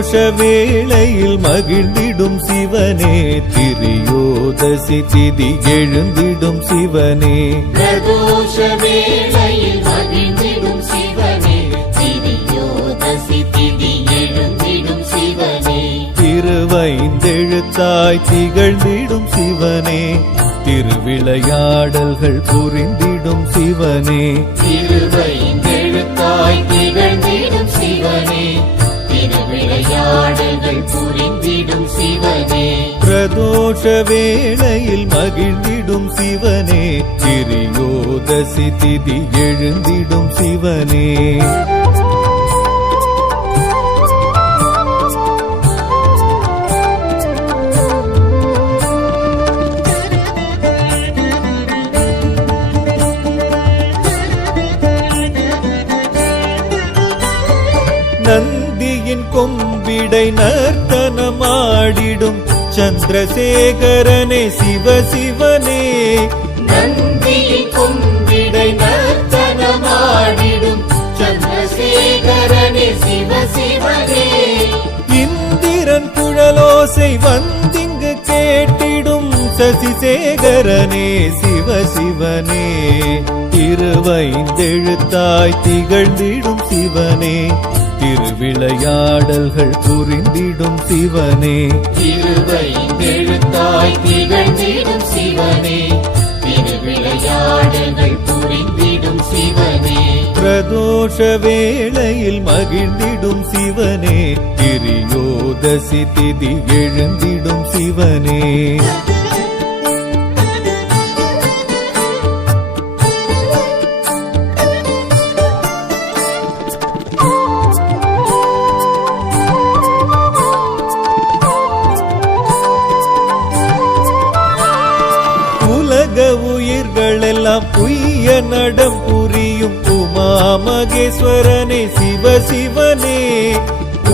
பிரதோஷ வேளையில் மகிழ்ந்திடும் சிவனே, திரியோதசி திதி எழுந்திடும் சிவனே. பிரதோஷ வேளையில் மகிழ்ந்திடும் சிவனே, திரியோதசி திதி எழுந்திடும் சிவனே. திருவைந்தெழுத்தாய் திகழ்ந்திடும் சிவனே, திருவிளையாடல்கள் புரிந்திடும் சிவனே. திருவைந்தெழுத்தாய் திகழ்ந்திடும் சிவனே, திருவிளையாடல்கள் புரிந்திடும் சிவனே. பிரதோஷ வேளையில் மகிழ்ந்திடும் சிவனே, திரியோதசி திதி எழுந்திடும் சிவனே. நந்தியின் கொம்பிடை நர்த்தனமாடிடும் சந்திரசேகரனே சிவசிவனே. நந்தியின் கொம்பிடை நர்த்தனமாடிடும் சந்திரசேகரனே சிவசிவனே. இந்திரன் குழலோசை வந்திங்கு கேட்டிடும் சசிசேகரனே சிவசிவனே. திருவைந்தெழுத்தாய் திகழ்ந்திடும் சிவனே, திருவிளையாடல்கள் புரிந்திடும் சிவனே. திருவைந்தெழுத்தாய் திகழ்ந்திடும் சிவனே, திருவிளையாடல்கள் புரிந்திடும் சிவனே. பிரதோஷ வேளையில் மகிழ்ந்திடும் சிவனே, திரியோதசி திதி எழுந்திடும் சிவனே. உயிர்களெல்லாம் புய்ய நடம் புரியும் உமா மகேஸ்வரனே சிவசிவனே.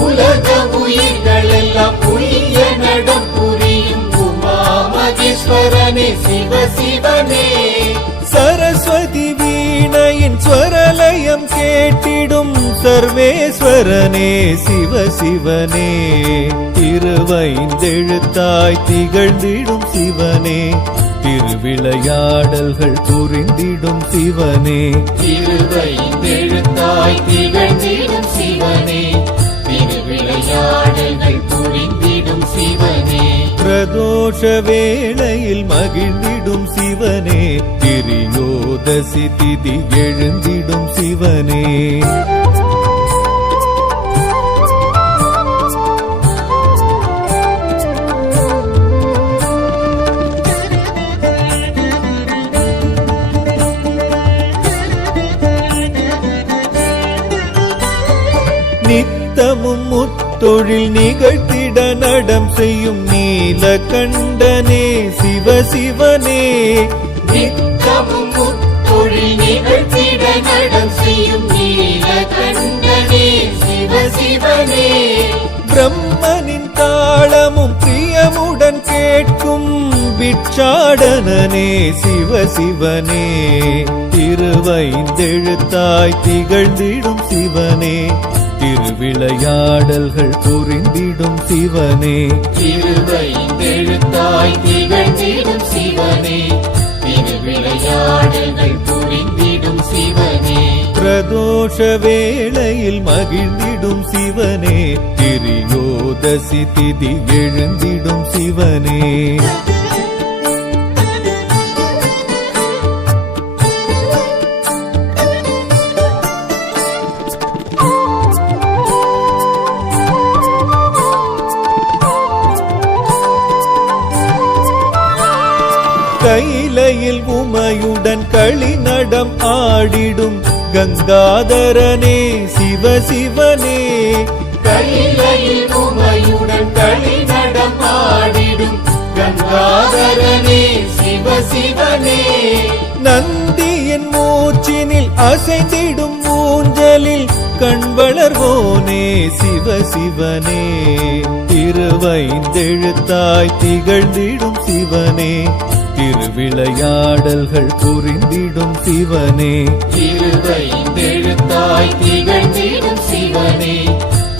உலக உயிர்களெல்லாம் புய்ய நடம் புரியும் உமா மகேஸ்வரனே சிவசிவனே. சரஸ்வதி வீணையின் ஸ்வரலயம் கேட்டிடும் சர்வேஸ்வரனே சிவசிவனே. திருவைந்தெழுத்தாய் திகழ்ந்திடும் சிவனே, திருவிளையாடல்கள் புரிந்திடும் சிவனே. திருவைந்தெழுத்தாய் திகழ்ந்திடும் சிவனே, திருவிளையாடல்கள் புரிந்திடும் சிவனே. பிரதோஷ வேளையில் மகிழ்ந்திடும் சிவனே, திரியோதசி திதி எழுந்திடும் சிவனே. நித்தமும் முத்தொழில் நிகழ்த்திட நடம் செய்யும் நீலகண்டனே சிவசிவனே. நித்தமும் முத்தொழில் நிகழ்த்திட நடம் செய்யும் நீலகண்டனே சிவசிவனே. பிரம்மனின் தாளமும் பிரியமுடன் கேட்கும் பிட்சாடனனே சிவசிவனே. திருவைந்தெழுத்தாய் திகழ்ந்திடும் சிவனே, திருவிளையாடல்கள் புரிந்திடும் சிவனே. திருவைந்தெழுத்தாய் திகழ்ந்திடும் சிவனே, திருவிளையாடல்கள் புரிந்திடும் சிவனே. பிரதோஷ வேளையில் மகிழ்ந்திடும் சிவனே, திரியோதசி திதி எழுந்திடும் சிவனே. கைலையில் உமையுடன் களிநடம் ஆடிடும் கங்காதரனே சிவசிவனே. கைலையில் உமையுடன் களிநடம் ஆடிடும் கங்காதரனே சிவசிவனே. நந்தியின் மூச்சினில் அசைந்திடும் ஊஞ்சலில் கண்வளர்வோனே சிவசிவனே. திருவைந்தெழுத்தாய் திகழ்ந்திடும் சிவனே, திருவிளையாடல்கள் புரிந்திடும் சிவனே. திருவைந்தெழுத்தாய் திகழ்ந்திடும் சிவனே,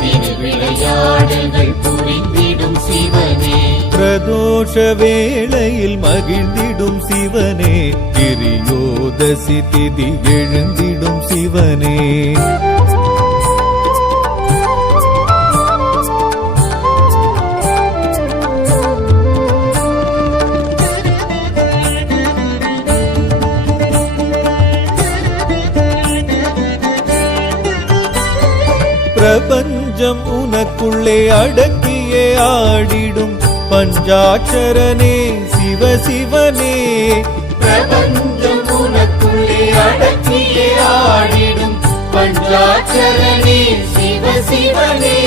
திருவிளையாடல்கள் விளையாடல்கள் புரிந்திடும் சிவனே பிரதோஷ வேளையில் மகிழ்ந்திடும் சிவனே திரியோதசி திதி எழுந்திடும் சிவனே பிரபஞ்சம் உனக்குள்ளே அடக்கியே ஆடிடும் பஞ்சாட்சரனே சிவசிவனே பிரபஞ்சம் உனக்குள்ளே அடக்கியே ஆடிடும் பஞ்சாட்சரனே சிவசிவனே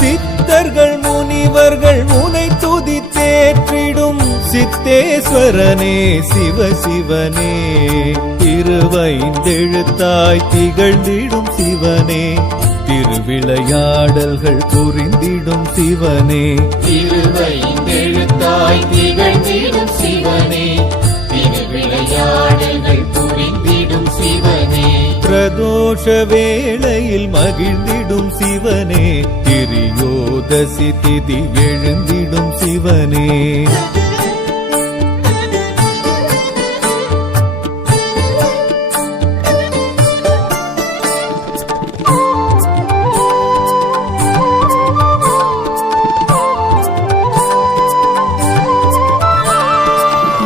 சித்தர்கள் முனிவர்கள் உனை துதித்தேற்றிடும் சித்தேஸ்வரனே சிவசிவனே திருவைந்தெழுத்தாய் திகழ்ந்திடும் சிவனே திருவிளையாடல்கள் புரிந்திடும் சிவனே திருவைந்தெழுத்தாய் திகழ்ந்திடும் சிவனே திருவிளையாடல்கள் புரிந்திடும் சிவனே பிரதோஷ வேளையில் மகிழ்ந்திடும் சிவனே திரியோதசி திதி எழுந்திடும் சிவனே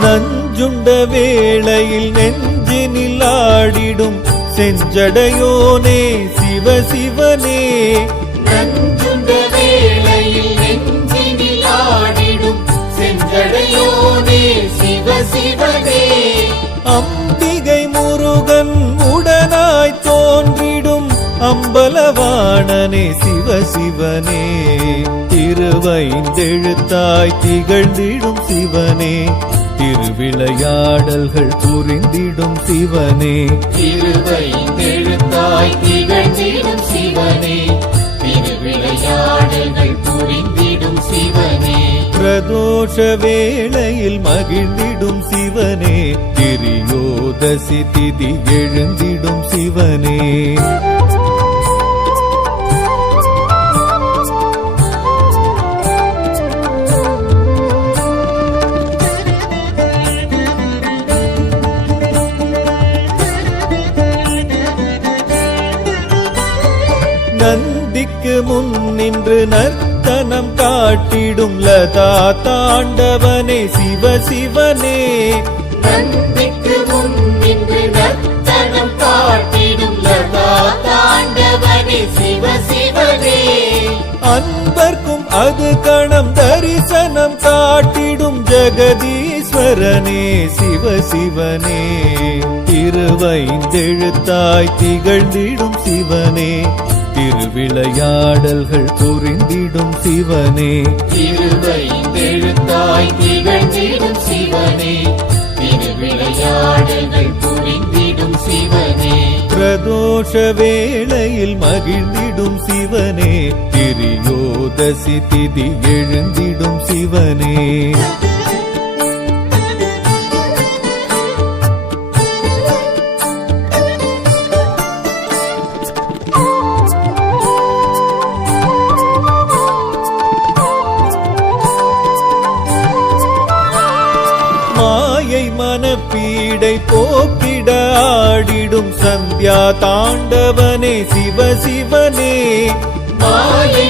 நஞ்சுண்ட வேளையில் நெஞ்சினில் ஆடிடும் செஞ்சடையோனே சிவசிவனே நஞ்சுண்ட வேளையில் நெஞ்சினில் ஆடிடும் செஞ்சடையோனே சிவசிவனே அம்பிகை முருகன் உடனாய் தோன்றிடும் அம்பலவாணனே சிவசிவனே திருவைந்தெழுத்தாய் திகழ்ந்திடும் சிவனே திருவிளையாடல்கள் புரிந்திடும் சிவனே திருவைந்தெழுத்தாய் திகழ்ந்திடும் சிவனே திருவிளையாடல்கள் புரிந்திடும் சிவனே பிரதோஷ வேளையில் மகிழ்ந்திடும் சிவனே திரியோதசி திதி எழுந்திடும் சிவனே நந்திக்கு முன் நின்று நர்த்தனம் காட்டிடும் லதா தாண்டவனே சிவசிவனே நந்திக்கு முன் நின்று நர்த்தனம் காட்டிடும் லதா தாண்டவனே சிவசிவனே அன்பர்க்கும் அது கணம் தரிசனம் காட்டிடும் ஜெகதீஸ்வரனே சிவசிவனே திருவைந்தெழுத்தாய் திகழ்ந்திடும் சிவனே திருவிளையாடல்கள் புரிந்திடும் சிவனே திருவைந்தெழுத்தாய் திகழ்ந்திடும் சிவனே திருவிளையாடல்கள் புரிந்திடும் சிவனே பிரதோஷ வேளையில் மகிழ்ந்திடும் சிவனே திரியோதசி திதி எழுந்திடும் சிவனே மாயை மனப்பீடை போக்கிட ஆடிடும் சந்தியா தாண்டவனே சிவசிவனே மாயை